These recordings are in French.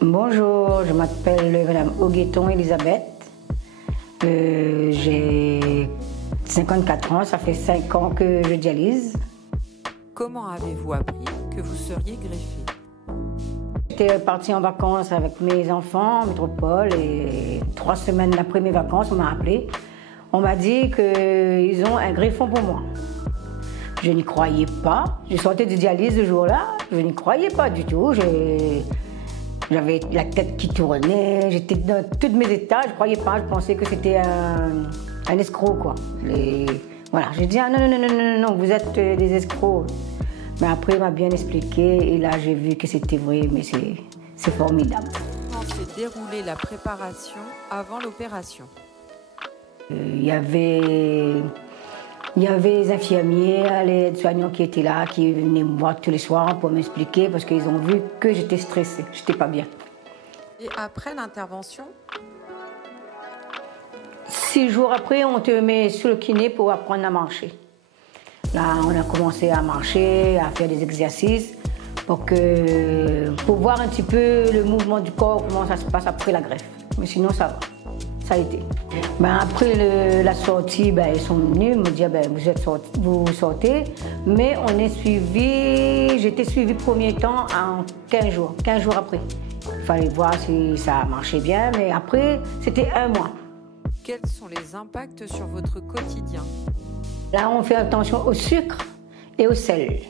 Bonjour, je m'appelle Madame Augueton Elisabeth. J'ai 54 ans, ça fait 5 ans que je dialyse. Comment avez-vous appris que vous seriez greffée? J'étais partie en vacances avec mes enfants en métropole et 3 semaines après mes vacances, on m'a appelé. On m'a dit qu'ils ont un greffon pour moi. Je n'y croyais pas. Je sortais de dialyse ce jour-là, je n'y croyais pas du tout. J'avais la tête qui tournait, j'étais dans tous mes états, je ne croyais pas, je pensais que c'était un escroc, quoi. Voilà, j'ai dit, ah, non, vous êtes des escrocs. Mais après, il m'a bien expliqué et là, j'ai vu que c'était vrai, mais c'est formidable. Comment s'est déroulée la préparation avant l'opération? Il y avait les infirmiers, les aides-soignants qui étaient là, qui venaient me voir tous les soirs pour m'expliquer parce qu'ils ont vu que j'étais stressée, j'étais pas bien. Et après l'intervention? 6 jours après, on te met sur le kiné pour apprendre à marcher. Là, on a commencé à marcher, à faire des exercices pour voir un petit peu le mouvement du corps, comment ça se passe après la greffe. Mais sinon, ça va. Ça a été. Après la sortie, ils sont venus me dire vous sortez, mais on est suivi, j'étais suivie premier temps en 15 jours après. Il fallait voir si ça marchait bien, mais après c'était 1 mois. Quels sont les impacts sur votre quotidien? Là, on fait attention au sucre et au sel.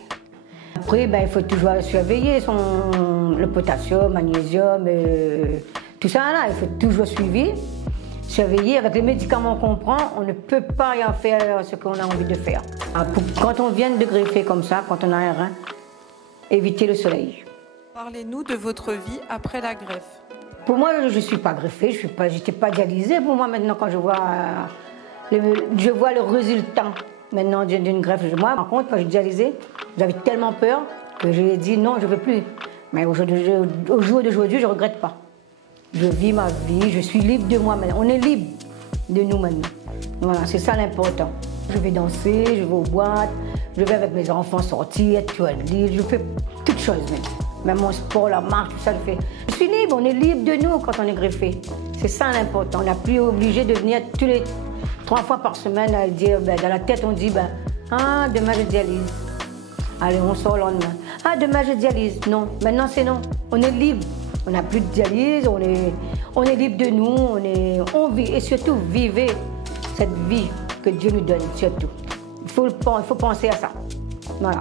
Après, il faut toujours surveiller le potassium, magnésium, tout ça là, il faut toujours suivre. Surveiller, avec les médicaments qu'on prend, on ne peut pas y en faire ce qu'on a envie de faire. Quand on vient de greffer comme ça, quand on a un rein, éviter le soleil. Parlez-nous de votre vie après la greffe. Pour moi, je ne suis pas greffée, je n'étais pas dialysée. Pour moi, maintenant, quand je vois le résultat maintenant d'une greffe, moi, par contre, quand j'ai dialysé, j'avais tellement peur que j'ai dit non, je ne veux plus. Mais au jour d'aujourd'hui, je ne regrette pas. Je vis ma vie, je suis libre de moi maintenant. On est libre de nous maintenant. Voilà, c'est ça l'important. Je vais danser, je vais aux boîtes, je vais avec mes enfants sortir, je fais toutes choses maintenant. Même mon sport, la marche, tout ça, je fais. Je suis libre, on est libre de nous quand on est greffé. C'est ça l'important. On n'est plus obligé de venir tous les 3 fois par semaine à dire, dans la tête on dit, ah, demain je dialyse. Allez, on sort le lendemain. Ah, demain je dialyse. Non, maintenant c'est non. On est libre. On n'a plus de dialyse, on est libre de nous, on vit et surtout vivez cette vie que Dieu nous donne, surtout. Il faut penser à ça. Voilà.